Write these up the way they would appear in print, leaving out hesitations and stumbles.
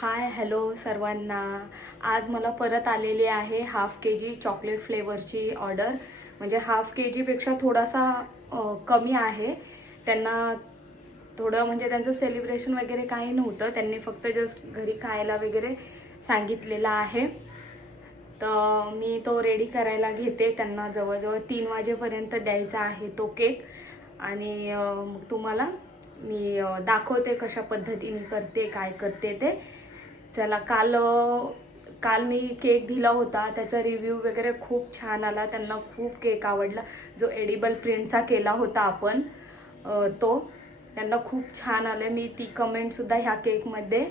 Hi hello सर्वांना. आज मला परत आलेली आहे हाफ के-जी चॉकलेट फ्लेवरची ऑर्डर. म्हणजे हाफ के-जीपेक्षा थोडासा कमी आहे. त्यांना थोडं म्हणजे त्यांचं सेलिब्रेशन वगैरे काही नव्हतं, त्यांनी फक्त जस्ट घरी खायला वगैरे सांगितलेलं आहे. तर मी तो रेडी करायला घेते. त्यांना जवळजवळ 3 वाजेपर्यंत द्यायचा आहे तो केक. आणि मग तुम्हाला मी दाखवते कशा पद्धतीने करते, काय करते ते. चला, काल मी केक दिला होता, त्याचा रिव्ह्यू वगैरे खूप छान आला. त्यांना खूप केक आवडला. जो एडिबल प्रिंटचा केला होता आपण तो त्यांना खूप छान आले. मी ती कमेंटसुद्धा ह्या केकमध्ये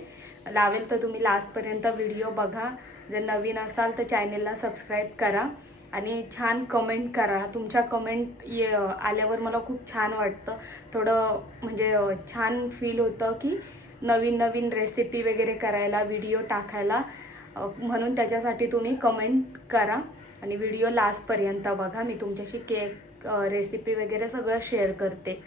लावेल, तर तुम्ही लास्टपर्यंत व्हिडिओ बघा. जर नवीन असाल तर चॅनेलला सबस्क्राईब करा आणि छान कमेंट करा. तुमच्या कमेंट आल्यावर मला खूप छान वाटतं. थोडं म्हणजे छान फील होतं की नवीन नवीन रेसिपी वगैरे करायला, व्हिडिओ टाकायला. म्हणून त्याच्यासाठी तुम्ही कमेंट करा आणि व्हिडिओ लास्टपर्यंत बघा. मी तुमच्याशी केक रेसिपी वगैरे सगळं शेअर करते.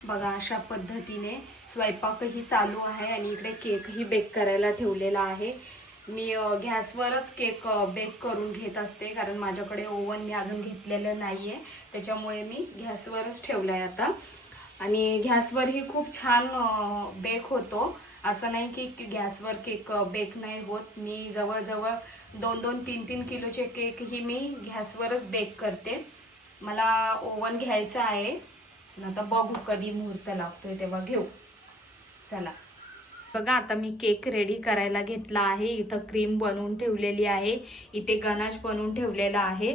बघा, अशा पद्धतीने स्वयंपाकही चालू आहे आणि इकडे केकही बेक करायला ठेवलेला आहे. मी गॅसवरच केक बेक करून घेत असते, कारण माझ्याकडे ओव्हन मी अजून घेतलेलं नाही आहे. त्याच्यामुळे मी गॅसवरच ठेवलं आहे आता. आणि गॅसवरही खूप छान बेक होतो. असं नाही की गॅसवर केक बेक नाही होत. मी जवळजवळ 2-2, 3-3 किलोचे केकही मी गॅसवरच बेक करते. मला ओव्हन घ्यायचा आहे, आता बघू कधी मुहूर्त लागतोय तेव्हा घेऊ. चला बघा, आता मी केक रेडी करायला घेतला आहे. इथं क्रीम बनवून ठेवलेली आहे, इथे गनाश बनवून ठेवलेला आहे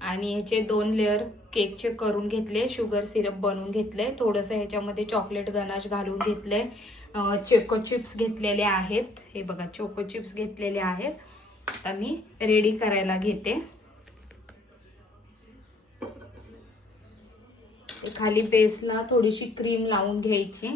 आणि ह्याचे 2 लेअर केकचे करून घेतले. शुगर सिरप बनवून घेतले, थोडंसं ह्याच्यामध्ये चॉकलेट गनाश घालून घेतले. चोको चिप्स घेतलेले आहेत. हे बघा, चोको चिप्स घेतलेले आहेत. आता मी रेडी करायला घेते. खाली बेसला थोडीशी क्रीम लावून घ्यायची.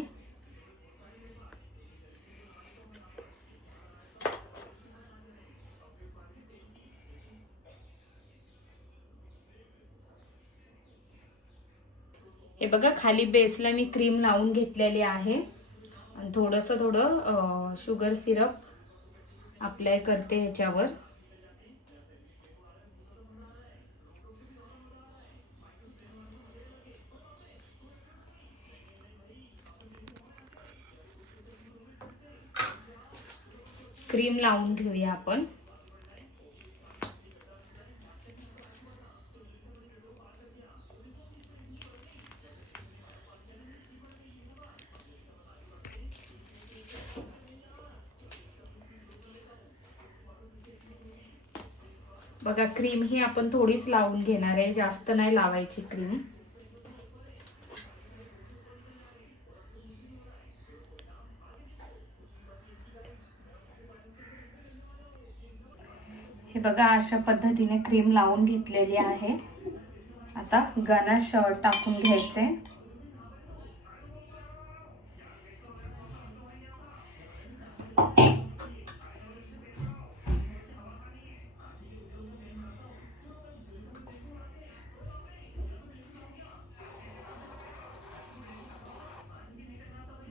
हे बघा, खाली बेसला मी क्रीम लावून घेतलेली आहे आणि थोडं शुगर सिरप अप्लाय करते ह्याच्यावर. क्रीम लावून घेऊया आपण. बघा, क्रीम ही आपण थोडीच लावून घेणार आहे, जास्त नाही लावायची क्रीम. हे बघा, अशा पद्धतीने क्रीम लावून घेतलेली आहे. आता गनाश टाकून घ्यायचे.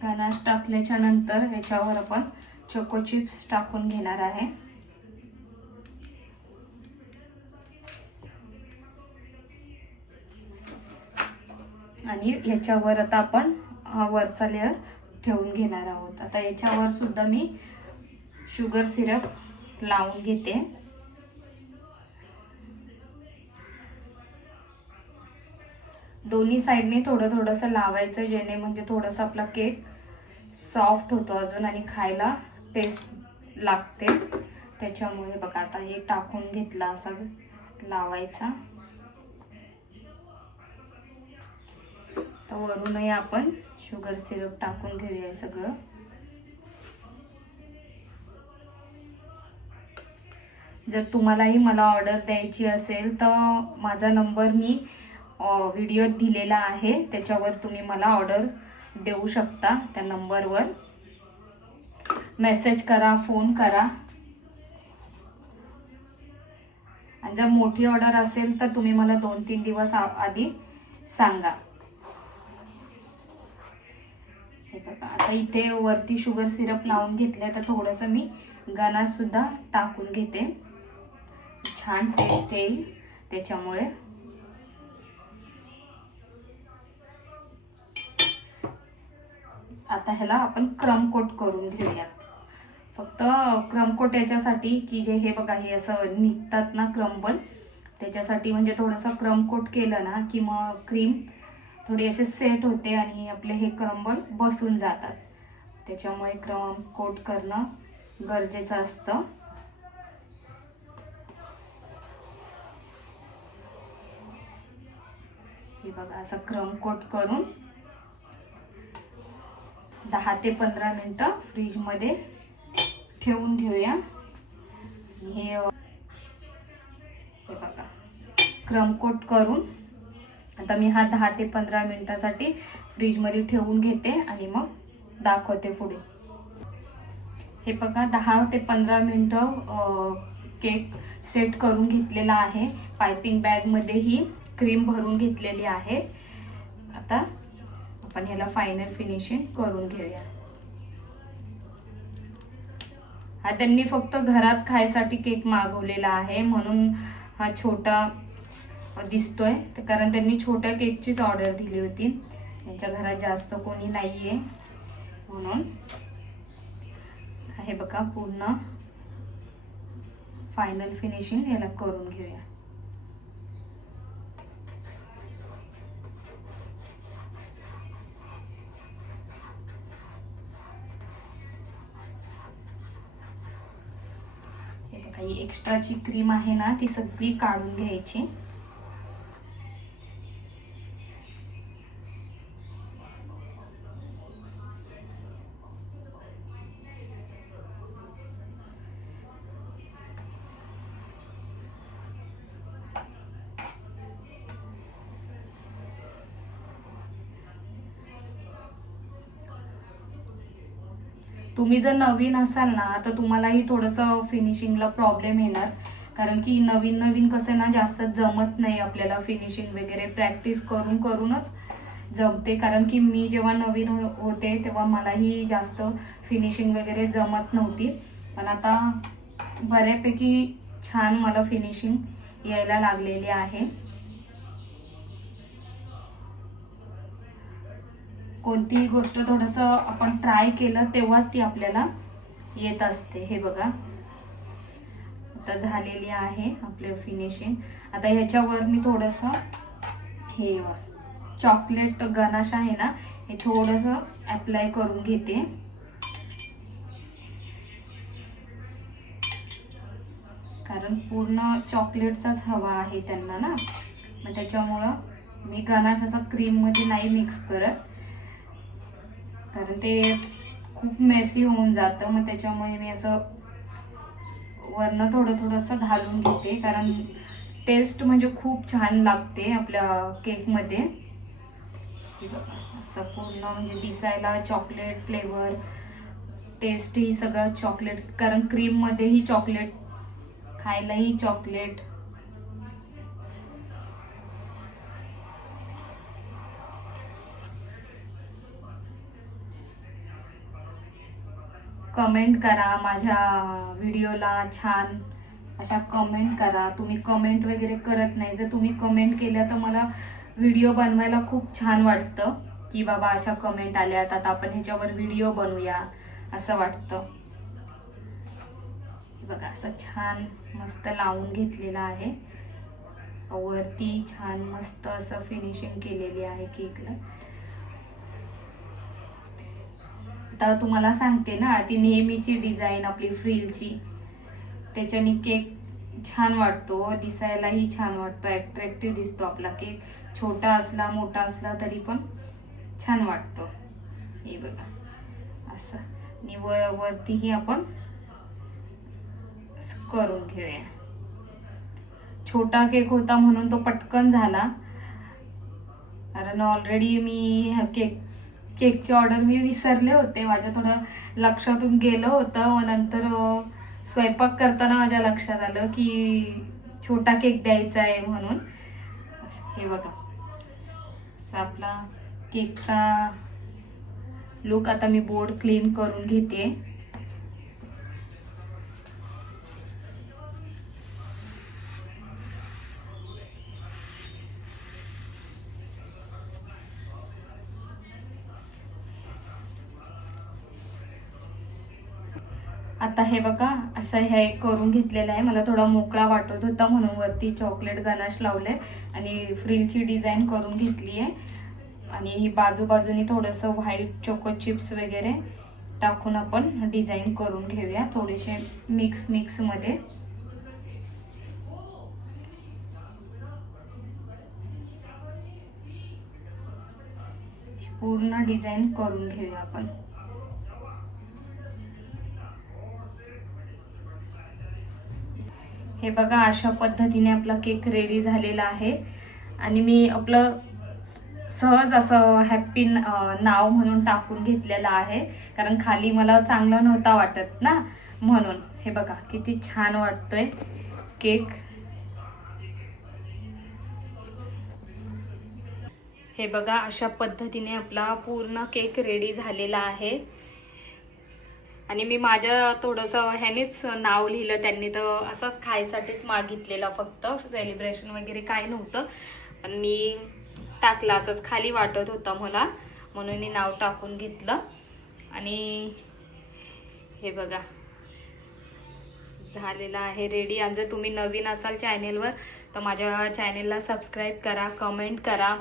गनाश टाकल्याच्या नंतर ह्याच्यावर आपण चोको चिप्स टाकून घेणार आहे. आणि ह्याच्यावर आता आपण वरचा लेअर ठेवून घेणार आहोत. आता याच्यावर सुद्धा मी शुगर सिरप लावून घेते. दोन्ही साइडने थोडंसं लावायचं, जेणे म्हणजे थोडंसं आपला केक सॉफ्ट होतो अजून आणि खायला टेस्ट लागते. त्याच्यामुळे बघा, आता हे टाकून घेतला असा लावायचा. तर वरूनही आपण शुगर सिरप टाकून घेऊया सगळं. जर तुम्हालाही मला ऑर्डर द्यायची असेल तर माझा नंबर मी व्हिडिओत दिलेला आहे, त्याच्यावर तुम्ही मला ऑर्डर देऊ शकता. त्या नंबरवर मेसेज करा, फोन करा. आणि जर मोठी ऑर्डर असेल तर तुम्ही मला 2-3 दिवस आधी सांगा. बघा आता इथे वरती शुगर सिरप लावून घेतलंय, तर थोडंसं मी गनाश सुद्धा टाकून घेते, छान टेस्ट येईल त्याच्यामुळे. आता ह्याला आपण क्रम कोट करून घेऊया. फक्त क्रम कोट याच्यासाठी की जे हे बघा हे असं निघतात ना क्रम्बल, त्याच्यासाठी म्हणजे थोडंसं क्रम कोट केलं ना की मग क्रीम थोडी असे सेट होते आणि आपले हे क्रम्बल बसून जातात. त्याच्यामुळे क्रम कोट करणं गरजेचं असतं. हे बघा असं क्रम कोट करून 10 ते 15 मिनिटं फ्रीजमध्ये ठेवून घेऊया. हे बघा क्रम कोट करून आता मी हा 10 ते 15 मिनिटासाठी फ्रीजमध्ये ठेवून घेते आणि मग दाखवते पुढे. हे बघा 10 ते 15 मिनिटं केक सेट करून घेतलेला आहे. पायपिंग बॅगमध्ये ही क्रीम भरून घेतलेली आहे. आता आपण ह्याला फायनल फिनिशिंग करून घेऊया. हा त्यांनी फक्त घरात खायसाठी केक मागवलेला आहे म्हणून हा छोटा दिसतोय, कारण त्यांनी छोट्या केकचीच ऑर्डर दिली होती. त्यांच्या घरात जास्त कोणी नाहीये म्हणून. हे बघा पूर्ण फायनल फिनिशिंग याला करून घेऊया. हे बघा ही एक्स्ट्राची क्रीम आहे ना ती सगळी काढून घ्यायची. तुम्ही जर नवीन असाल ना तर तुम्हालाही थोडंसं फिनिशिंगला प्रॉब्लेम येणार, कारण की नवीन नवीन कसं ना जास्त जमत नाही आपल्याला फिनिशिंग वगैरे. प्रॅक्टिस करून करूनच जमते, कारण की मी जेव्हा नवीन होते तेव्हा मलाही जास्त फिनिशिंग वगैरे जमत नव्हती. पण आता बऱ्यापैकी छान मला फिनिशिंग यायला लागलेली आहे. कोणतीही गोष्ट थोडंसं आपण ट्राय केलं तेव्हाच ती आपल्याला येत असते. हे बघा आता झालेली आहे आपले फिनिशिंग. आता ह्याच्यावर मी थोडंसं हे चॉकलेट गनाश आहे ना हे थोडंसं अप्लाय करून घेते. कारण पूर्ण चॉकलेटचाच हवा आहे त्यांना ना, मग त्याच्यामुळं मी गनाश असा क्रीममध्ये नाही मिक्स करत, कारण ते खूप मेसी होऊन जातं. मग त्याच्यामुळे मी असं वरनं थोडंसं घालून घेते, कारण टेस्ट म्हणजे खूप छान लागते आपल्या केकमध्ये. असं पूर्ण म्हणजे दिसायला चॉकलेट फ्लेवर, टेस्ट ही सगळं चॉकलेट, कारण क्रीममध्येही चॉकलेट, खायलाही चॉकलेट. कमेंट करा माझ्या व्हिडिओला, छान अशा कमेंट करा. तुम्ही कमेंट वगैरे करत नाही, जर तुम्ही कमेंट केल्या तर मला व्हिडिओ बनवायला खूप छान वाटतं की बाबा अशा कमेंट आल्यात, आता आपण ह्याच्यावर व्हिडिओ बनवूया असं वाटतं. बघा असं छान मस्त लावून घेतलेलं आहे. वरती छान मस्त असं फिनिशिंग केलेली आहे केकला. आता तुम्हाला सांगते ना ती नेहमीची डिझाईन आपली फ्रिलची, त्याच्याने केक छान वाटतो, दिसायलाही छान वाटतो, अट्रॅक्टिव्ह दिसतो आपला केक. छोटा असला मोठा असला तरी पण छान वाटतो. हे बघा असं आणि वरतीही आपण करून घेऊया. छोटा केक होता म्हणून तो पटकन झाला, कारण ऑलरेडी मी केकची ऑर्डर मी विसरले होते, माझ्या थोडं लक्षातून गेलं होतं. व नंतर स्वयंपाक करताना माझ्या लक्षात आलं की छोटा केक द्यायचा आहे म्हणून. हे बघा असं आपला केकचा लुक. आता मी बोर्ड क्लीन करून घेते. आता हे बघा असं हे करून घेतलेलं आहे. मला थोडा मोकळा वाटत होता म्हणून वरती चॉकलेट गनाश लावले आणि फ्रिलची डिझाईन करून घेतली आहे. आणि ही बाजूबाजूनी थोडंसं व्हाईट चोको चिप्स वगैरे टाकून आपण डिझाईन करून घेऊया थोडेसे मिक्स मध्ये. पूर्ण डिझाईन करून घेऊया आपण. हे बघा अशा पद्धतीने आपला केक रेडी झालेला आहे. आणि मी आपलं सहज असं हॅप्पी नाव म्हणून टाकून घेतलेलं आहे, कारण खाली मला चांगला नव्हता वाटत ना, म्हणून. हे बघा किती छान वाटतोय केक. हे बघा अशा पद्धतीने आपला पूर्ण केक रेडी झालेला आहे. आणि मी माझ्या थोडंसं ह्यानेच नाव लिहिलं. त्यांनी तर असंच खायसाठीच मागितलेलं, फक्त सेलिब्रेशन वगैरे काय नव्हतं, पण मी टाकलं असंच, खाली वाटत होता मला म्हणून मी नाव टाकून घेतलं. आणि हे बघा झालेलं आहे रेडी. आणि जर तुम्ही नवीन असाल चॅनेलवर तर माझ्या चॅनेलला सबस्क्राईब करा, कमेंट करा.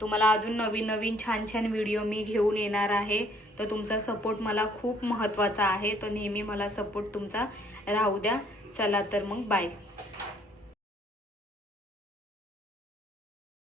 तुम्हाला अजून नवीन छान व्हिडिओ मी घेऊन येणार आहे. तर तुमचा सपोर्ट मला खूप महत्त्वाचा आहे, तर नेहमी मला सपोर्ट तुमचा राहू द्या. चला तर मग बाय.